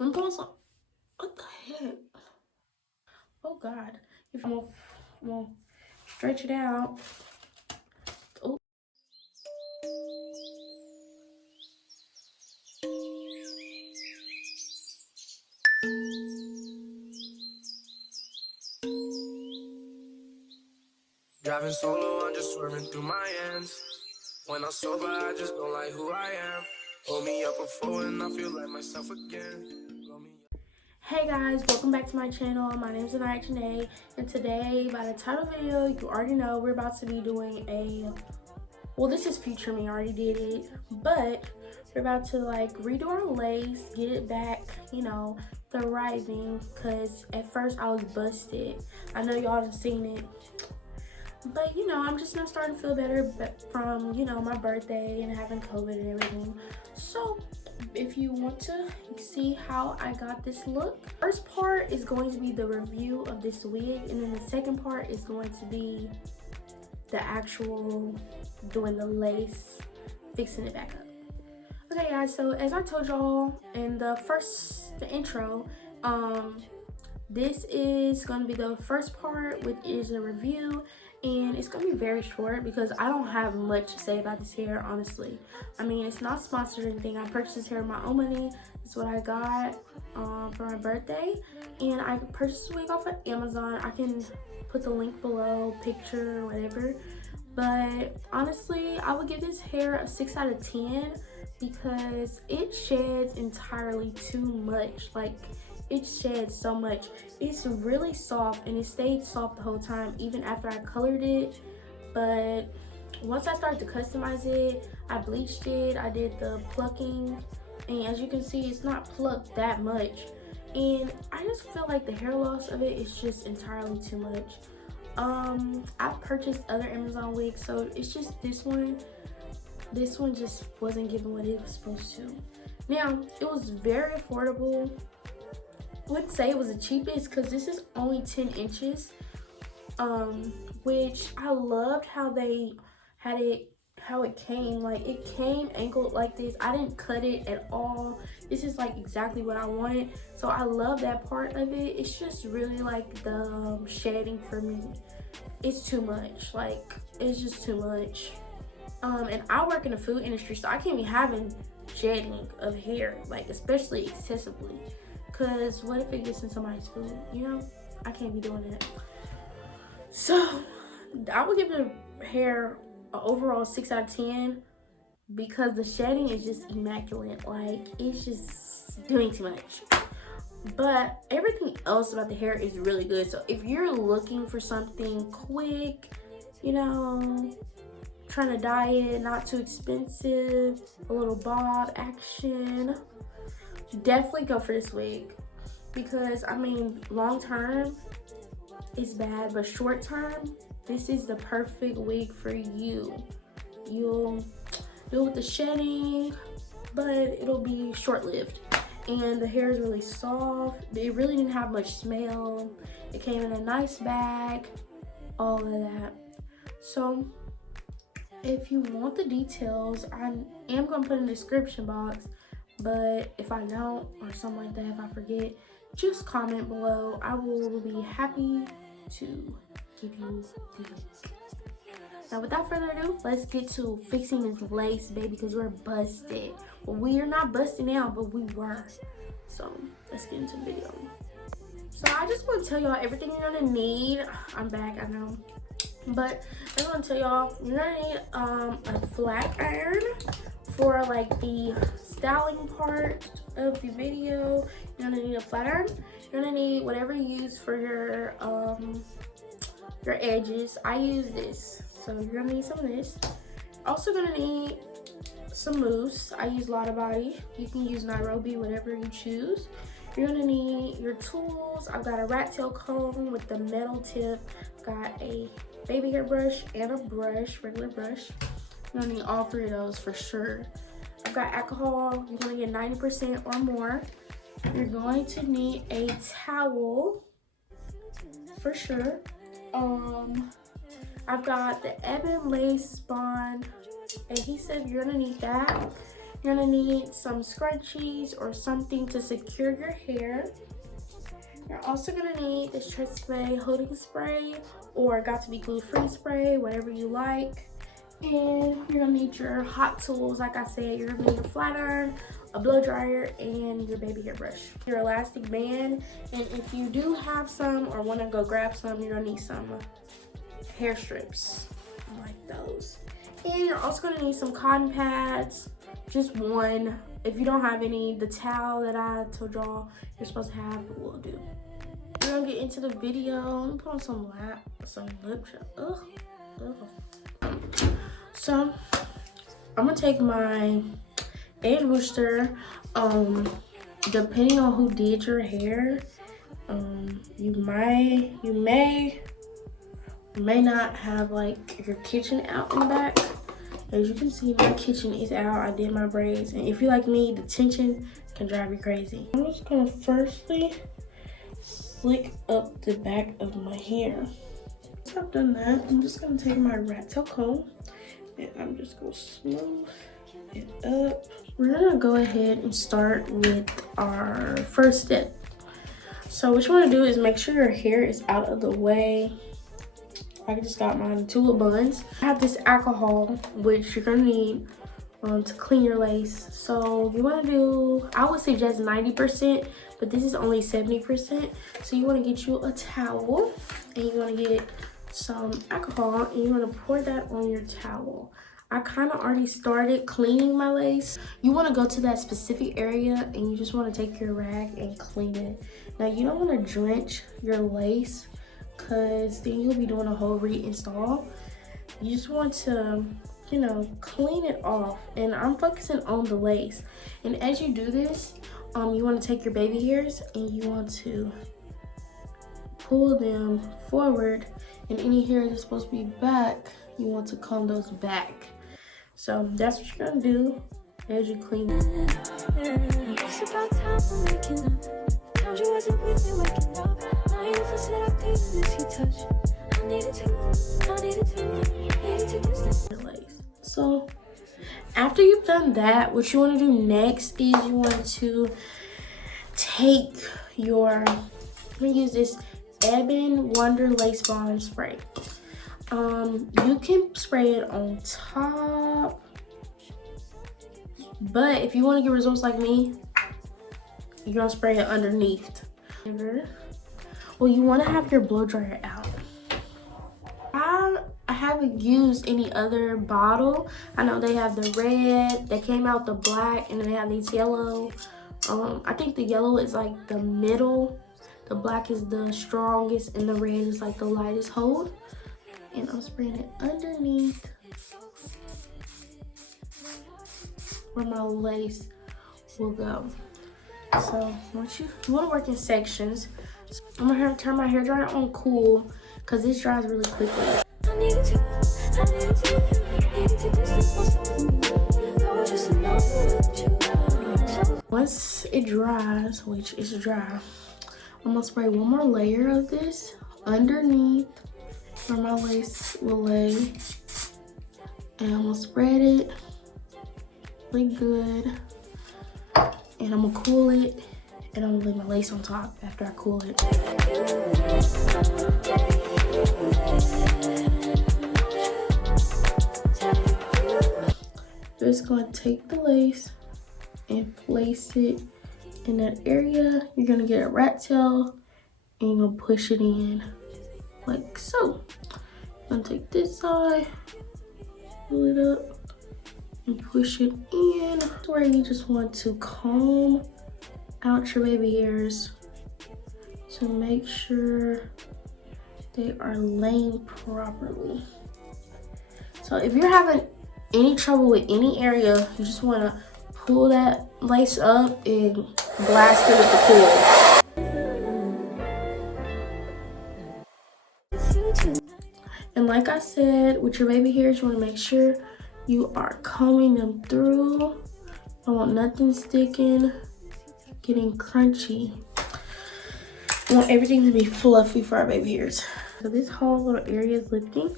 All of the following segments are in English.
I'm putting some. What the heck? Oh God! If I'm gonna stretch it out. Oh. Driving solo, I'm just swerving through my ends. When I'm sober, I just don't like who I am. Hold me up before and I feel like myself again. Hey guys, welcome back to my channel. My name is Aniya Janae, and today, by the title of the video, you already know we're about to be doing well, this is future me, I already did it, but we're about to like redo our lace, get it back, thriving, because at first I was busted. I know y'all have seen it, but I'm just now starting to feel better from my birthday and having COVID and everything. So if you want to see how I got this look, first part is going to be the review of this wig, and then the second part is going to be the actual doing the lace, fixing it back up. Okay guys, so as I told y'all in the intro, this is going to be the first part, which is a review, and it's going to be very short because I don't have much to say about this hair, honestly. I mean, it's not sponsored or anything. I purchased this hair with my own money. It's what I got for my birthday, and I purchased the wig off of Amazon. I can put the link below, picture, whatever. But honestly, I would give this hair a 6 out of 10 because it sheds entirely too much. Like, it sheds so much. It's really soft, and it stayed soft the whole time even after I colored it. But once I started to customize it, I bleached it, I did the plucking, and as you can see, it's not plucked that much, and I just feel like the hair loss of it is just entirely too much. I've purchased other Amazon wigs, so it's just this one just wasn't giving what it was supposed to. Now, it was very affordable. I wouldn't say it was the cheapest because this is only 10 inches, which I loved how they had it, how it came. Like, it came angled like this. I didn't cut it at all. This is like exactly what I wanted, so I love that part of it. It's just really like the shedding for me. It's too much. Like, it's just too much. And I work in the food industry, so I can't be having shedding of hair, like, especially excessively. Because what if it gets in somebody's food, I can't be doing that. So I would give the hair an overall 6 out of 10 because the shedding is just immaculate. Like, it's just doing too much. But everything else about the hair is really good. So if you're looking for something quick, trying to dye it, not too expensive, a little bob action, definitely go for this wig. Because I mean, long term it's bad, but short term, this is the perfect wig for you. You'll deal with the shedding, but it'll be short-lived. And the hair is really soft. It really didn't have much smell. It came in a nice bag, all of that. So if you want the details, I am gonna put in the description box, but if I don't or something like that, if I forget, just comment below. I will be happy to give you the link. Now, without further ado, let's get to fixing this lace, baby, because we're busted. Well, we are not busted now, but we were. So let's get into the video. So I just want to tell y'all everything you're gonna need. I'm back, I know. But I just want to tell y'all, you're gonna need a flat iron for like the styling part of the video. You're gonna need a flat iron. You're gonna need whatever you use for your edges. I use this, so you're gonna need some of this. Also gonna need some mousse. I use Lotta Body. You can use Nairobi, whatever you choose. You're gonna need your tools. I've got a rat tail comb with the metal tip. Got a baby hair brush and a brush, regular brush. You're gonna need all three of those for sure. I've got alcohol. You're gonna get 90% or more. You're going to need a towel for sure. I've got the Ebon Lace Bond adhesive. You're gonna need that. You're gonna need some scrunchies or something to secure your hair. You're also gonna need this Tresemme holding spray or got to be glue-free spray, whatever you like. And you're gonna need your hot tools. Like I said, you're gonna need a flat iron, a blow dryer, and your baby hair brush. Your elastic band, and if you do have some or wanna go grab some, you're gonna need some hair strips like those. And you're also gonna need some cotton pads, just one. If you don't have any, the towel that I told y'all you're supposed to have will do. We're gonna get into the video. Let me put on some lip ugh. So I'm gonna take my edge booster. Depending on who did your hair, you may not have like your kitchen out in the back. As you can see, my kitchen is out. I did my braids, and if you like me, the tension can drive you crazy. I'm just gonna firstly slick up the back of my hair. Once I've done that, I'm just gonna take my rat tail comb and I'm just gonna smooth it up. We're gonna go ahead and start with our first step. So what you wanna do is make sure your hair is out of the way. I just got mine in tulip buns. I have this alcohol, which you're gonna need to clean your lace. So you wanna do, I would suggest 90%, but this is only 70%. So you wanna get you a towel and you wanna get some alcohol and you wanna pour that on your towel. I kind of already started cleaning my lace. You want to go to that specific area and you just want to take your rag and clean it. Now you don't want to drench your lace because then you'll be doing a whole reinstall. You just want to, you know, clean it off, and I'm focusing on the lace. And as you do this, you want to take your baby hairs and you want to pull them forward, and any hair that's supposed to be back, you want to comb those back. So that's what you're gonna do as you clean it. It's about time for making up. Times you wasn't with me waking up. Now you said I couldn't miss your touch. I needed to distance your lace. So after you've done that, what you want to do next is you want to take your, I'm gonna use this Ebon Wonder Lace Bond spray. You can spray it on top, but if you want to get results like me, you're gonna spray it underneath. Well, you want to have your blow dryer out. I haven't used any other bottle. I know they have the red, they came out the black, and then they have these yellow. I think the yellow is like the middle, the black is the strongest, and the red is like the lightest hold. And I'm spraying it underneath where my lace will go. So once you want to work in sections, so I'm gonna turn my hair dryer on cool because this dries really quickly. Once it dries, which is dry, I'm gonna spray one more layer of this underneath where my lace will lay, and I'm gonna spread it really good, and I'm gonna cool it, and I'm gonna lay my lace on top after I cool it. Just gonna take the lace and place it in that area. You're gonna get a rat tail and you're gonna push it in like so. I'm gonna take this side, pull it up, and push it in. That's where you just want to comb out your baby hairs to make sure they are laying properly. So if you're having any trouble with any area, you just want to pull that lace up and blast it with the cord. And like I said, with your baby hairs, you want to make sure you are combing them through. Don't want nothing sticking, getting crunchy. You want everything to be fluffy for our baby hairs. So this whole little area is lifting.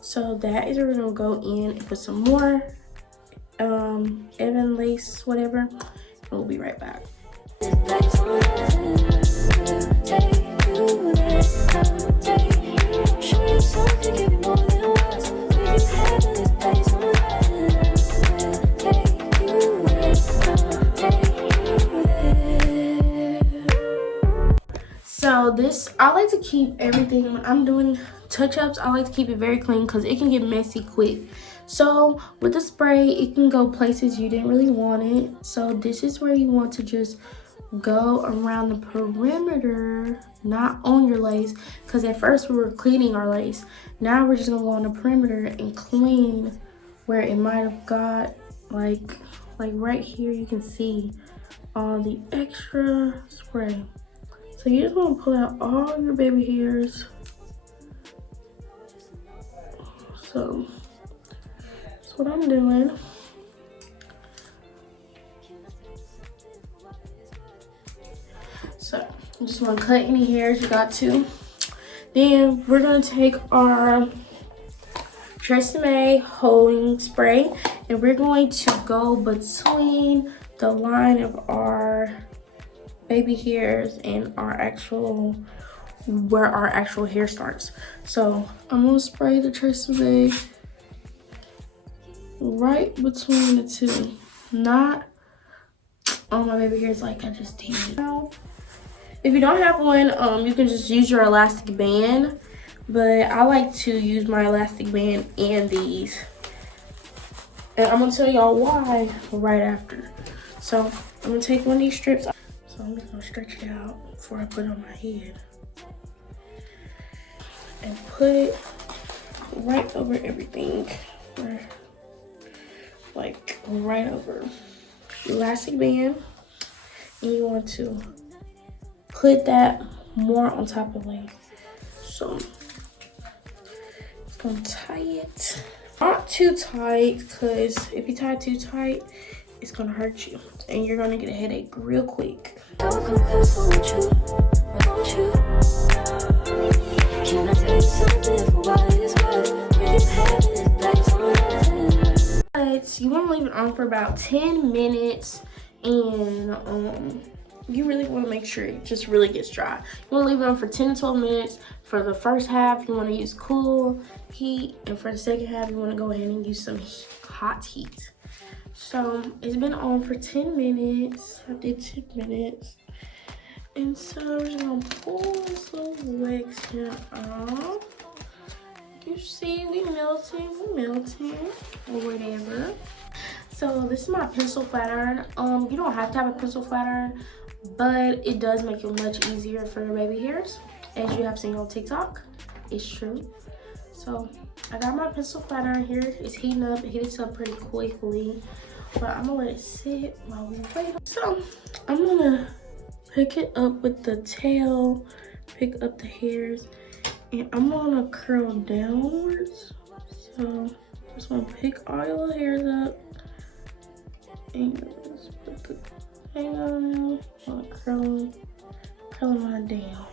So that is where we're gonna go in and put some more Evan lace, whatever. And we'll be right back. So this, I like to keep everything, when I'm doing touch-ups, I like to keep it very clean because it can get messy quick. So with the spray, it can go places you didn't really want it. So this is where you want to just go around the perimeter, not on your lace, because at first we were cleaning our lace. Now we're just gonna go on the perimeter and clean where it might have got like right here. You can see all the extra spray. So you just want to pull out all your baby hairs. So that's what I'm doing. So you just want to cut any hairs you got to. Then we're going to take our Tresemme holding spray and we're going to go between the line of our baby hairs and our actual, where our actual hair starts. So I'm gonna spray the Tresemme right between the two, not on my baby hairs like I just did. If you don't have one, you can just use your elastic band, but I like to use my elastic band and these, and I'm gonna tell y'all why right after. So I'm gonna take one of these strips. So I'm just gonna stretch it out before I put it on my head. And put it right over everything. Like right over. Elastic band. And you want to put that more on top of it. So it's gonna tie it. Not too tight, because if you tie it too tight, it's gonna hurt you. And you're gonna get a headache real quick. But you want to leave it on for about 10 minutes, and you really want to make sure it just really gets dry. You want to leave it on for 10 to 12 minutes. For the first half, you want to use cool heat, and for the second half, you want to go ahead and use some hot heat. So it's been on for 10 minutes. I did 10 minutes. And so we're just gonna pull this little wax here off. You see, we melting, or whatever. So this is my pencil flat iron. You don't have to have a pencil flat iron, but it does make it much easier for your baby hairs, as you have seen on TikTok. It's true. So I got my pencil flat iron here. It's heating up. It heats up pretty quickly, but I'm gonna let it sit while we wait. So I'm gonna pick it up with the tail, pick up the hairs, and I'm gonna curl downwards. So just gonna pick all your little hairs up and just put the thing on them. I'm curling mine down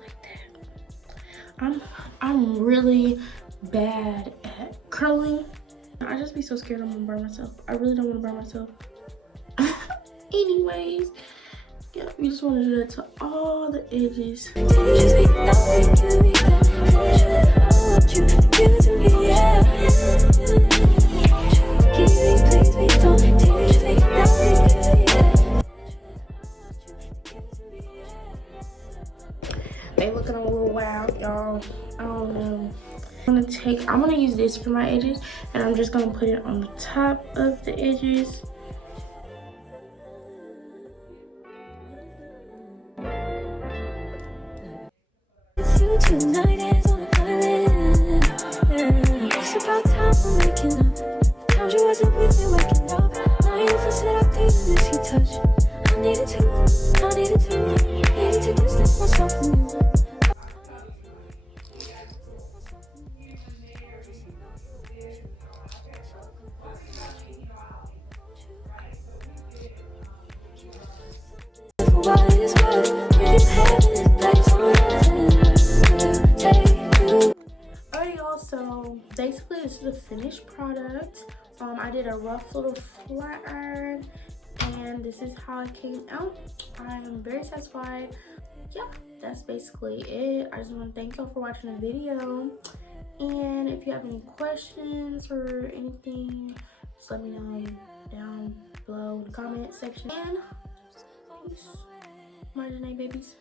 like that. I'm really bad at curling. I just be so scared I'm gonna burn myself. I really don't want to burn myself. Anyways, yeah, you just want to do that to all the edges. They looking a little wild, y'all. I don't know. I'm gonna use this for my edges, and I'm just gonna put it on the top of the edges. Tonight is on an island. It's about time for waking up. Times you wasn't with me waking up. Now you feel set up, didn't miss your touch. I needed to distance myself from you. Alright y'all, so basically this is the finished product. I did a rough little flat iron, and this is how it came out. I am very satisfied. Yeah, that's basically it. I just want to thank y'all for watching the video, and if you have any questions or anything, just let me know down below in the comment section. And peace, my Janae babies.